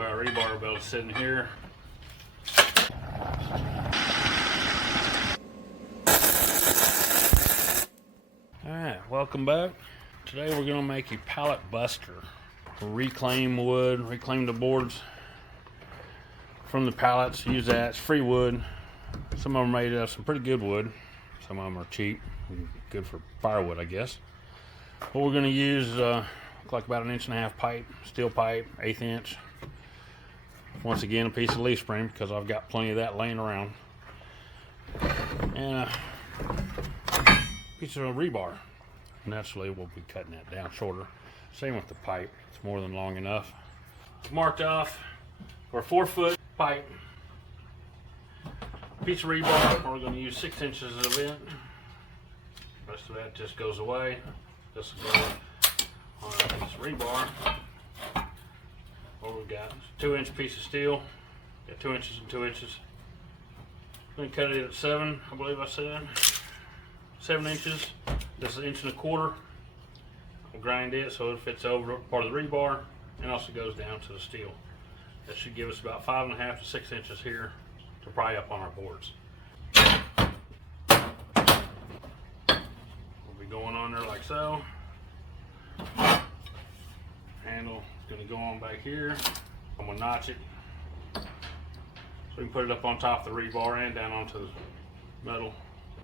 Where our rebar belt is sitting here. Alright, welcome back. Today we're going to make a pallet buster. Reclaim wood, reclaim the boards from the pallets, use that. It's free wood. Some of them are made of some pretty good wood. Some of them are cheap, good for firewood, I guess. What we're going to use look like about 1.5 inch pipe, steel pipe, 1/8 inch. Once again, a piece of leaf spring because I've got plenty of that laying around. And a piece of rebar. Naturally, we'll be cutting that down shorter. Same with the pipe. It's more than long enough. Marked off for a 4-foot pipe. Piece of rebar. We're going to use 6 inches of it. The rest of that just goes away. This will go on a piece of rebar. What we got? 2-inch piece of steel. Got 2 inches and 2 inches. I'm going to cut it at 7, I believe I said. 7 inches. This is 1.25 inches. I'll grind it so it fits over part of the rebar and also goes down to the steel. That should give us about 5.5 to 6 inches here to pry up on our boards. We'll be going on there like so. Handle is going to go on back here. I'm going to notch it so we can put it up on top of the rebar and down onto the metal.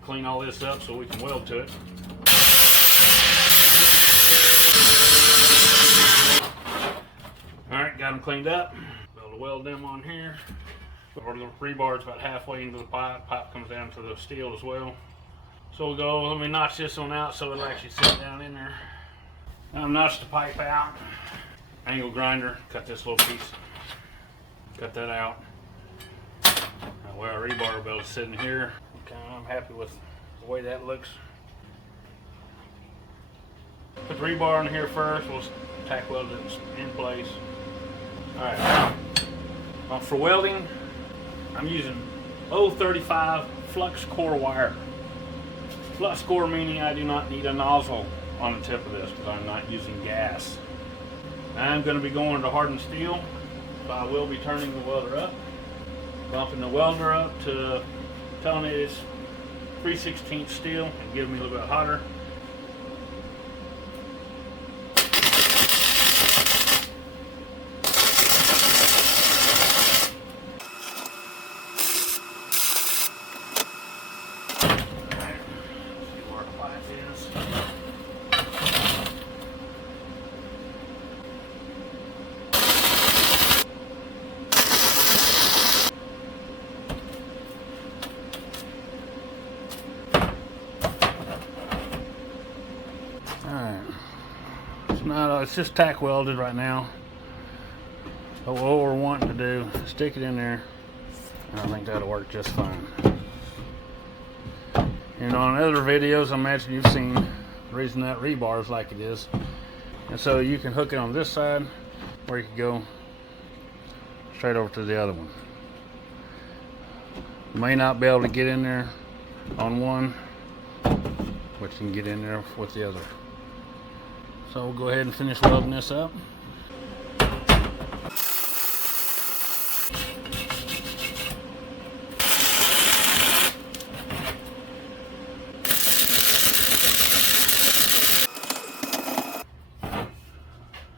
Clean all this up so we can weld to it. Alright, got them cleaned up. Be able to weld them on here. The rebar is about halfway into the pipe. Pipe comes down to the steel as well. So we'll go, let me notch this one out so it'll actually sit down in there. Now I've notched the pipe out. Angle grinder, cut this little piece. Cut that out. Now where our rebar belt is sitting here. Okay, I'm happy with the way that looks. Put the rebar in here first. We'll tack weld it in place. Alright. For welding, I'm using 035 Flux core wire. Flux core meaning I do not need a nozzle on the tip of this because I'm not using gas. I'm going to be going to hardened steel, so I will be turning the welder up, bumping the welder up to telling it it's 3/16 steel and giving me a little bit hotter. It's just tack welded right now. But what we're wanting to do is stick it in there, and I think that'll work just fine. And on other videos, I imagine you've seen the reason that rebar is like it is. And so you can hook it on this side, or you can go straight over to the other one. You may not be able to get in there on one, but you can get in there with the other. So we'll go ahead and finish welding this up.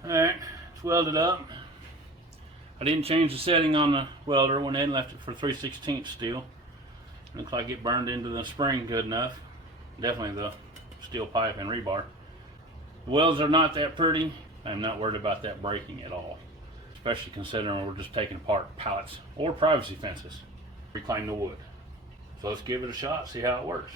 Alright, it's welded up. I didn't change the setting on the welder, went ahead and left it for 3/16 steel. Looks like it burned into the spring good enough. Definitely the steel pipe and rebar. The welds are not that pretty. I'm not worried about that breaking at all, especially considering we're just taking apart pallets or privacy fences. Reclaim the wood. So let's give it a shot, see how it works.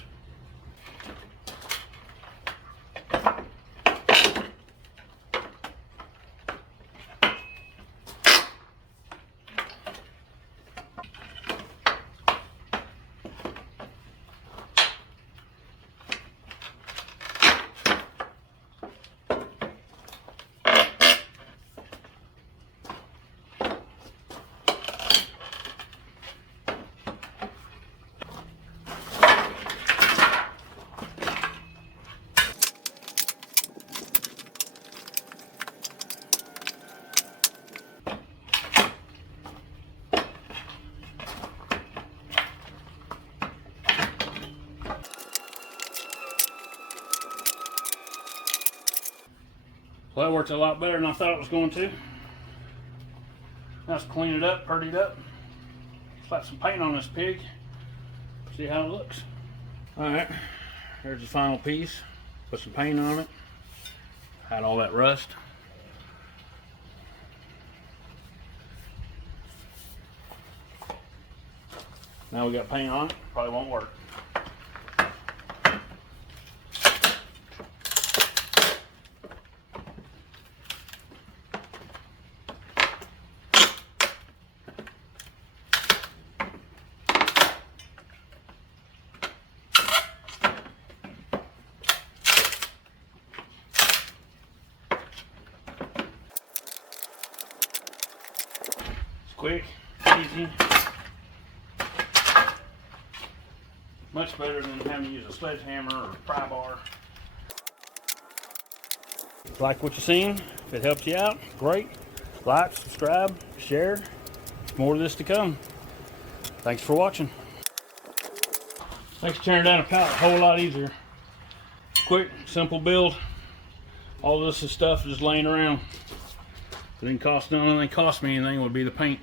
worked a lot better than I thought it was going to. Let's clean it up, purdy it up. Slap some paint on this pig. See how it looks. Alright, there's the final piece. Put some paint on it. Hide all that rust. Now we got paint on it, probably won't work. It's quick, easy. Much better than having to use a sledgehammer or a pry bar. Like what you've seen, if it helped you out, great. Like, subscribe, share. More of this to come. Thanks for watching. Makes tearing down a pallet a whole lot easier. Quick, simple build. All this is stuff just laying around. It didn't cost nothing, it didn't cost me anything, would be the paint.